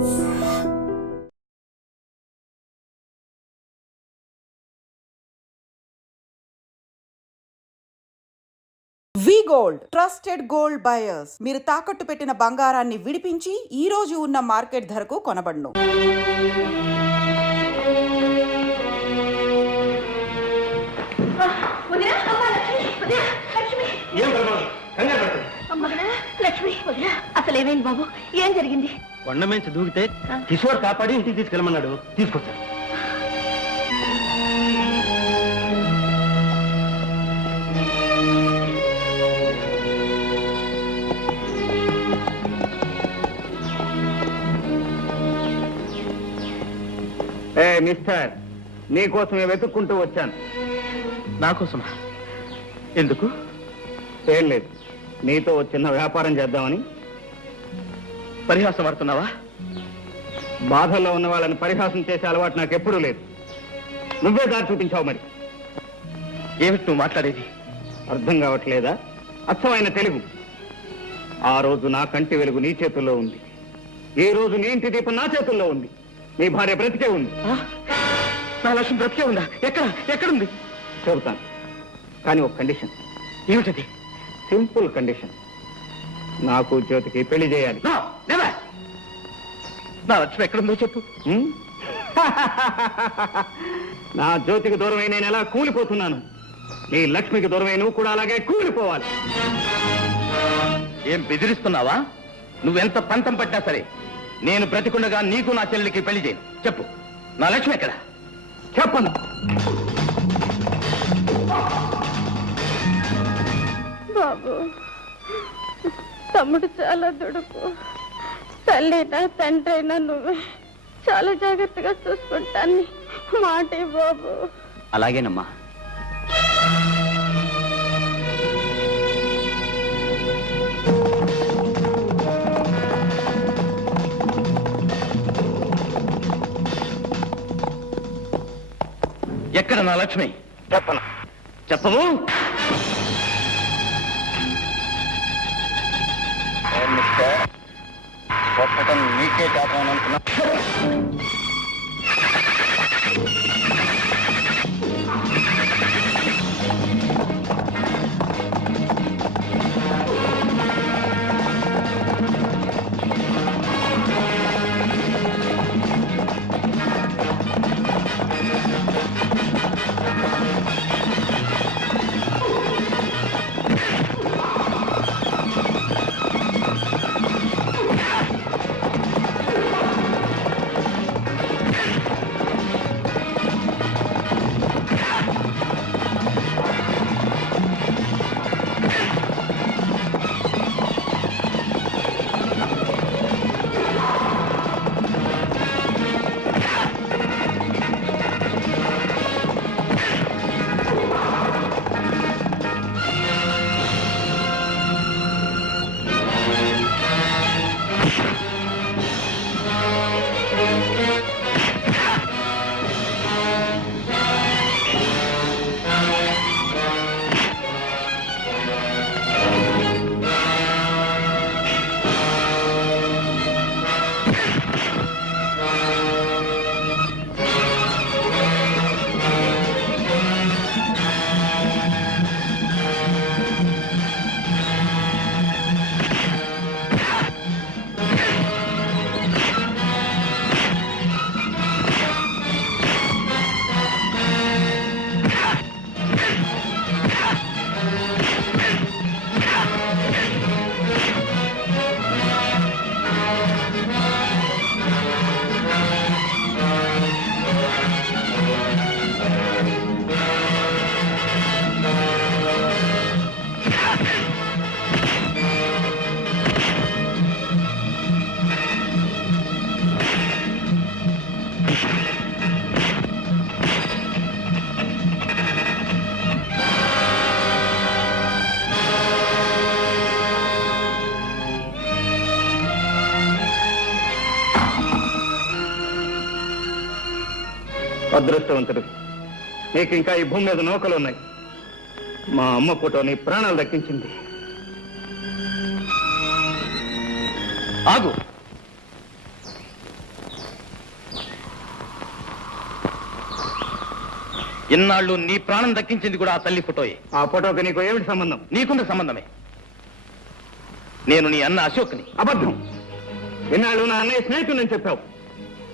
వి gold trusted gold buyers. మీరు తాకట్టు పెట్టిన బంగారాన్ని విడిపించి ఈ రోజు ఉన్న మార్కెట్ ధరకు కొనబడును. అసలు ఏమైంది బాబు? ఏం జరిగింది? కొండ మీద దూకితే కిషోర్ కాపాడి ఇంటికి తీసుకెళ్ళమన్నాడు. తీసుకొచ్చాను. మిస్టర్, నీకోసమే వెతుక్కుంటూ వచ్చాను. నాకోసమా? ఎందుకు? ఏం లేదు, నీతో చిన్న వ్యాపారం చేద్దామని. పరిహాసం ఆడుతున్నావా? బాధల్లో ఉన్న వాళ్ళని పరిహాసం చేసే అలవాటు నాకెప్పుడూ లేదు. నువ్వే దారి చూపించావు. మరి ఏమిటి నువ్వు మాట్లాడేది? అర్థం కావట్లేదా? అచ్చమైన తెలుగు. ఆ రోజు నా కంటి వెలుగు నీ చేతుల్లో ఉంది. ఈ రోజు నీ ఇంటి దీపం నా చేతుల్లో ఉంది. నీ భార్య బ్రతికే ఉంది. నా లక్ష్యం బ్రతికే ఉందా? ఎక్కడుంది? చెబుతాను, కానీ ఒక కండిషన్. ఏమిటది? Simple condition. నాకు జ్యోతికి పెళ్లి చేయాలి. నా లక్ష్యం ఎక్కడుందో చెప్పు. నా జ్యోతికి దూరమై నేను ఎలా కూలిపోతున్నాను, నీ లక్ష్మికి దూరమై నువ్వు కూడా అలాగే కూలిపోవాలి. ఏం బెదిరిస్తున్నావా? నువ్వెంత పంతం పట్టినా సరే నేను బ్రతికుండగా నీకు నా చెల్లికి పెళ్లి చేయను. చెప్పు, నా లక్ష్మి ఎక్కడ? చెప్పను. బాబు, తమ్ముడు చాలా దుడుకు. తల్లినా తండ్రైనా నువ్వే చాలా జాగ్రత్తగా చూసుకుంటాను. మాటే బాబు. అలాగేనమ్మా. ఎక్కడ నా లక్ష్మి? చెప్పను. చెప్పవు? చెప్పటం నీకే కాపాలనుకున్నా. అదృష్టవంతుడు, నీకు ఇంకా ఈ భూమి మీద నౌకలు ఉన్నాయి. మా అమ్మ ఫోటో నీ ప్రాణాలు దక్కించింది. ఆగు. ఇన్నాళ్ళు నీ ప్రాణం దక్కించింది కూడా ఆ తల్లి ఫోటోయే. ఆ ఫోటోకి నీకు ఏమిటి సంబంధం? నీకున్న సంబంధమే. నేను నీ అన్న అశోక్ని. అబద్ధం. ఇన్నాళ్ళు నా అన్నయ్య స్నేహితుడని చెప్పావు.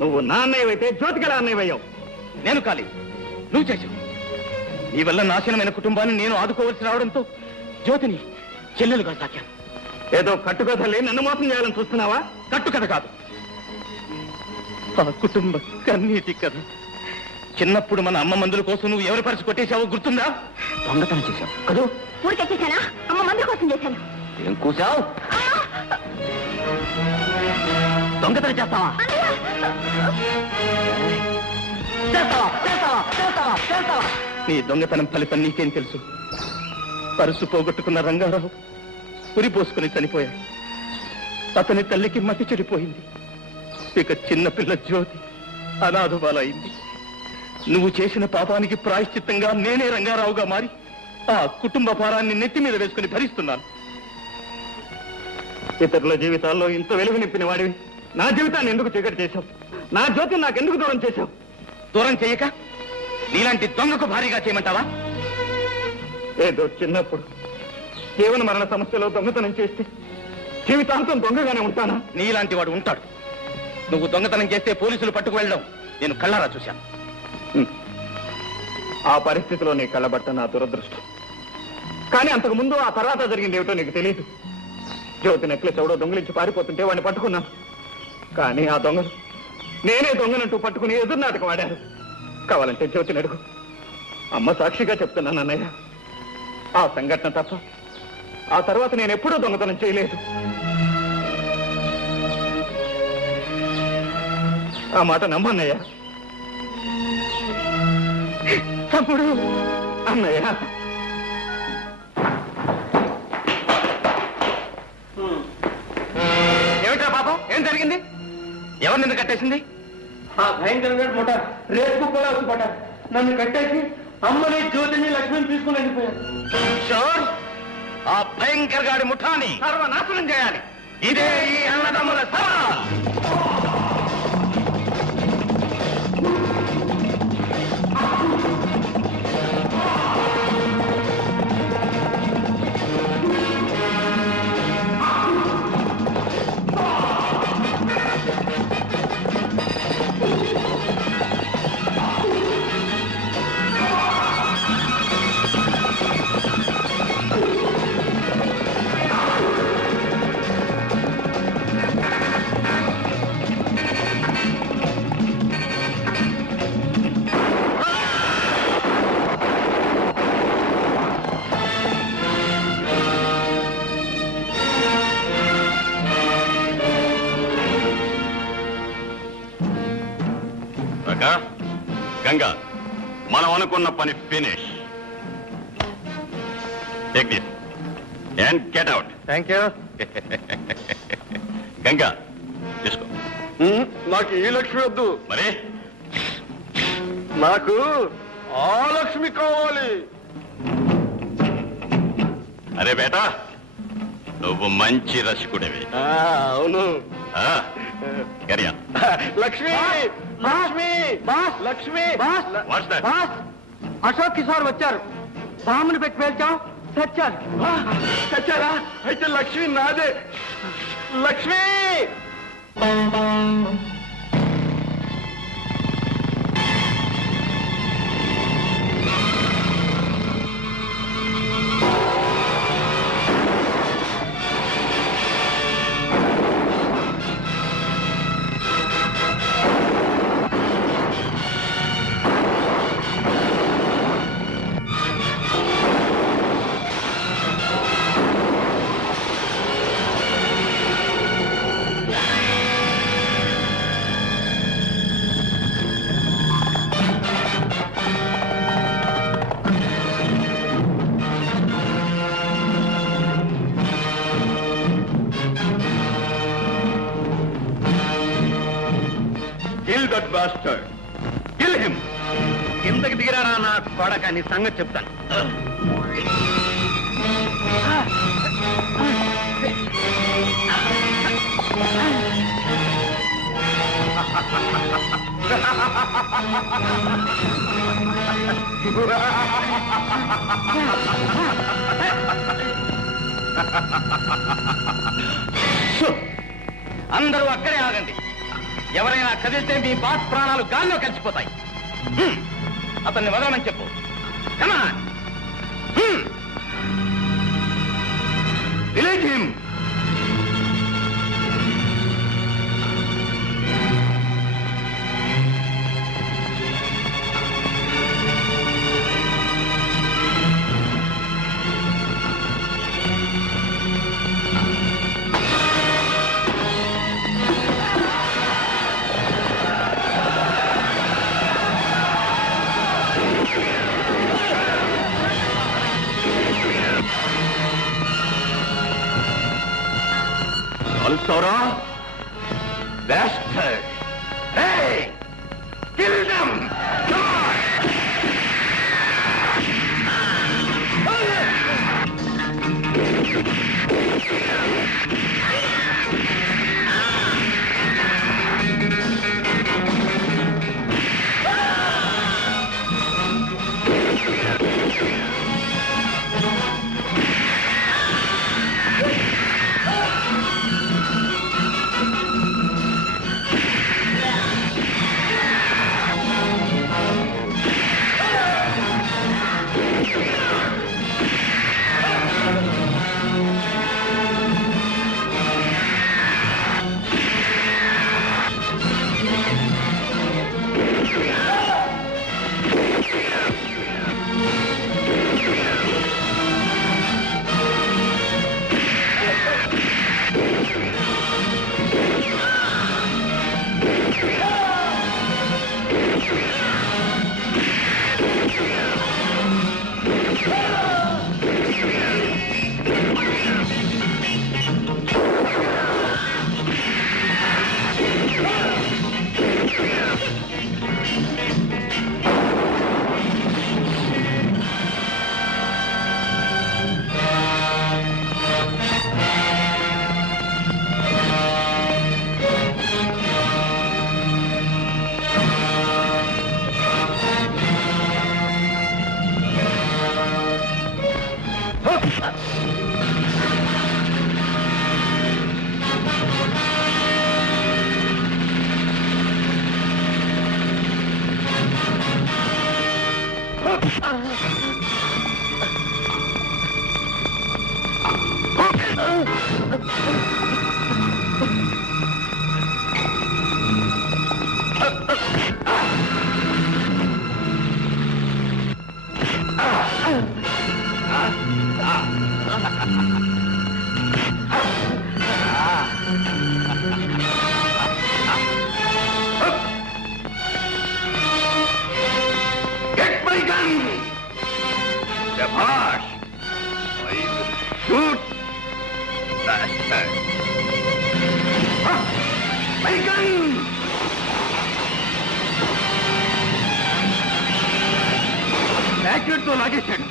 నువ్వు నా అన్నయ్యవైతే జ్యోతికల అన్నయ్యవయ్యావు. నేను కాలి, నువ్వు చేసావు. నీ వల్ల నాశనమైన కుటుంబాన్ని నేను ఆదుకోవలసి రావడంతో జ్యోతిని చెల్లెలుగా సాకాను. ఏదో కట్టుకథలే నన్ను మోసం చేయాలని చూస్తున్నావా? కట్టుకథ కాదు, ఆ కుటుంబ కన్నీటి కథ. చిన్నప్పుడు మన అమ్మ మందుల కోసం నువ్వు ఎవరి పరిచి కొట్టేశావో గుర్తుందా? దొంగతనం చేశావు కదూ? ఊరికెట్టేశానా? అమ్మ మందుల కోసం చేశాను. ఏం కూసావు? దొంగతనం చేస్తావా? నీ దొంగతనం ఫలితం నీకేం తెలుసు? పరుసు పోగొట్టుకున్న రంగారావు ఉరి పోసుకుని చనిపోయాడు. అతని తల్లికి మతి చెడిపోయింది. ఇక చిన్నపిల్ల జ్యోతి అనాథబాలైంది. నువ్వు చేసిన పాపానికి ప్రాయశ్చిత్తంగా నేనే రంగారావుగా మారి ఆ కుటుంబ భారాన్ని నెత్తి మీద వేసుకుని భరిస్తున్నాను. ఇతరుల జీవితాల్లో ఇంత వెలుగు నింపిన వాడివి నా జీవితాన్ని ఎందుకు చీకటి చేశావు? నా జ్యోతిని నాకెందుకు దూరం చేశావు? దూరం చేయక నీలాంటి దొంగకు భారీగా చేయమంటావా? ఏదో చిన్నప్పుడు జీవన మరణ సమస్యలో దొంగతనం చేస్తే జీవితాంతం దొంగగానే ఉంటానా? నీలాంటి వాడు ఉంటాడు. నువ్వు దొంగతనం చేస్తే పోలీసులు పట్టుకు వెళ్ళడం నేను కళ్ళారా చూశాను. ఆ పరిస్థితిలో నీ కళ్ళబట్ట నా దురదృష్టం. కానీ అంతకు ముందు ఆ తర్వాత జరిగింది ఏమిటో నీకు తెలియదు. జ్యోతి నెక్లెస్ ఎవడో దొంగలించి పారిపోతుంటే వాడిని పట్టుకున్నాను. కానీ ఆ దొంగలు నేనే దొంగనంటూ పట్టుకుని ఎదురు నాటకం ఆడారు. కావాలంటే జ్యోతిని అడుగు. అమ్మ సాక్షిగా చెప్తున్నాను అన్నయ్య, ఆ సంఘటన తప్ప ఆ తర్వాత నేను ఎప్పుడూ దొంగతనం చేయలేదు. ఆ మాట నమ్మన్నయ్య. తమ్ముడు, అన్నయ్య. ఏమిటా పాపం? ఏం జరిగింది? ఎవరు నిన్ను కట్టేసింది? ఆ భయంకరమైన మూట రేపు కూడా వచ్చి పడ్డ నన్ను కట్టేసి అమ్మని జ్యోతిని లక్ష్మిని తీసుకుని వెళ్ళిపోయారు. కిషోర్, ఆ భయంకర గాడి ముఠాని సర్వనాశనం చేయాలి. ఇదే ఈ అన్నదమ్ముల సవాల్. గంగా, మనం అనుకున్న పని finish. Take this and get out. Thank you. Ganga తీసుకో. నాకు ఈ లక్ష్మి వద్దు, మరి నాకు ఆ లక్ష్మి కావాలి. అరే బేటా, నువ్వు మంచి రసికుడివి. అవును. కరియా Lakshmi, Lakshmi, boss, Lakshmi, boss, what's that? Boss, Ashok Kishore వచ్చారు. బాంబుని పెట్టి పేల్చాం, చచ్చారు. చచ్చారా? అయితే లక్ష్మి నాదే. Lakshmi. Kill that bastard. Kill him. కిందకి దిగిరారా నా కొడక, నీ సంగతి చెప్తాను. అందరూ అక్కడే ఆగండి. ఎవరైనా కదిలితే మీ బాస్ ప్రాణాలు గాల్లో కలిసిపోతాయి. అతన్ని వదలమని చెప్పు. Come on. Release him. Alsora, bastard! Hey! Kill them! Come on! Get my gun! Shabash! I will shoot bastard! My gun! యాక్సిడెంట్తో లాగేశాడు.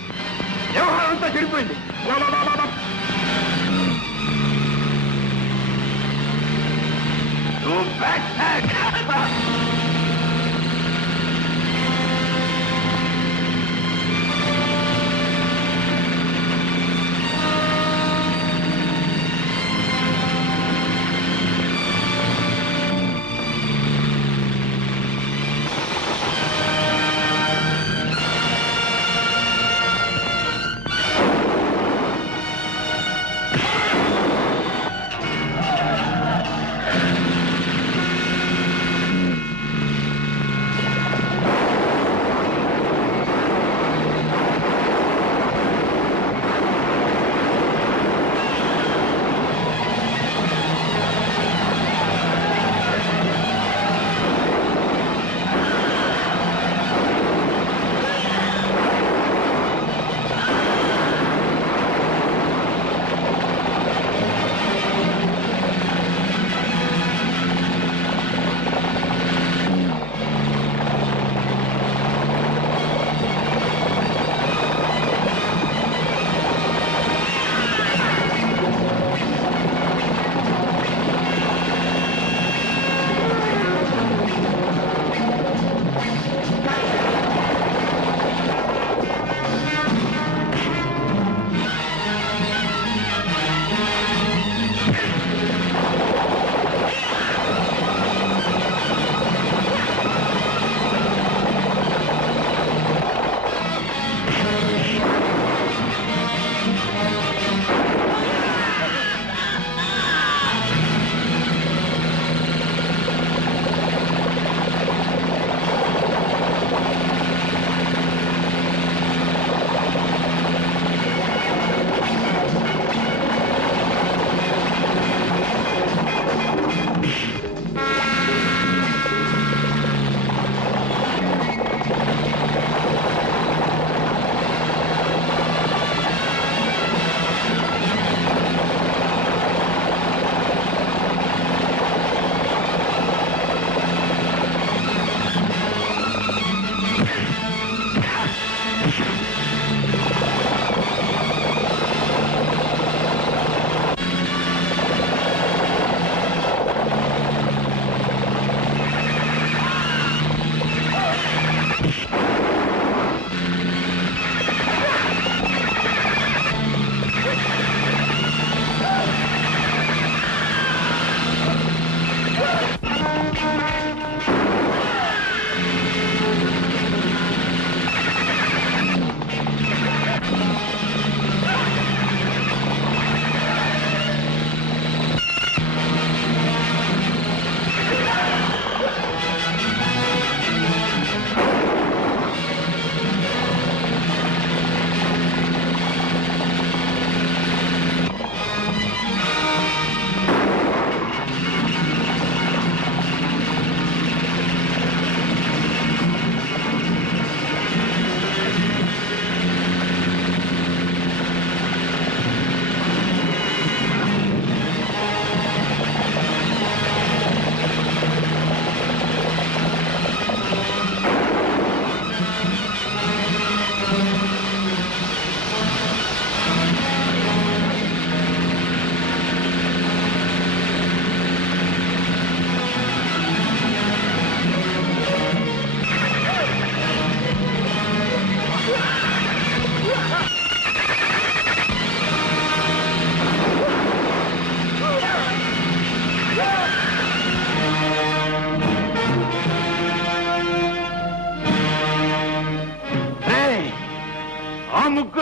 వ్యవహారం అంతా చెడిపోయింది.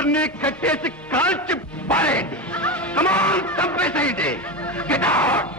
ముగ్గురిని కట్టేసి కాల్చి పారేయండి. కమాన్, చంపేసేయండి. Get out!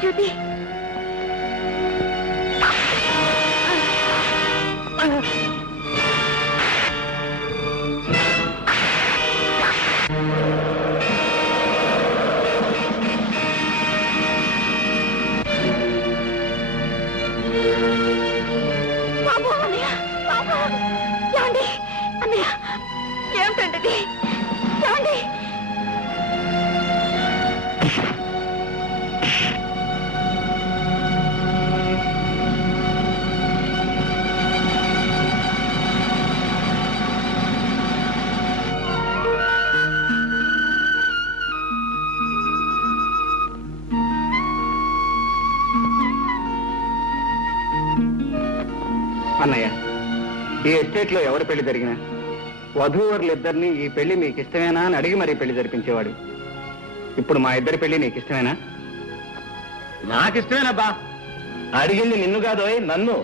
జ్యోతి, బాబు, అన్నయ్య, బాబు, ఏమండి? అన్నయ్య, ఏమిటండి? ఏమండి? అన్నయ్య, ఈ ఎస్టేట్ లో ఎవరి పెళ్లి జరిగినా వధూవరులిద్దరిని ఈ పెళ్లి మీకు ఇష్టమేనా అని అడిగి మరీ పెళ్లి జరిపించేవాడు. ఇప్పుడు మా ఇద్దరి పెళ్లి నీకు ఇష్టమేనా? నాకిష్టమేనబ్బా. అడిగింది నిన్ను కాదోయ్, నన్ను.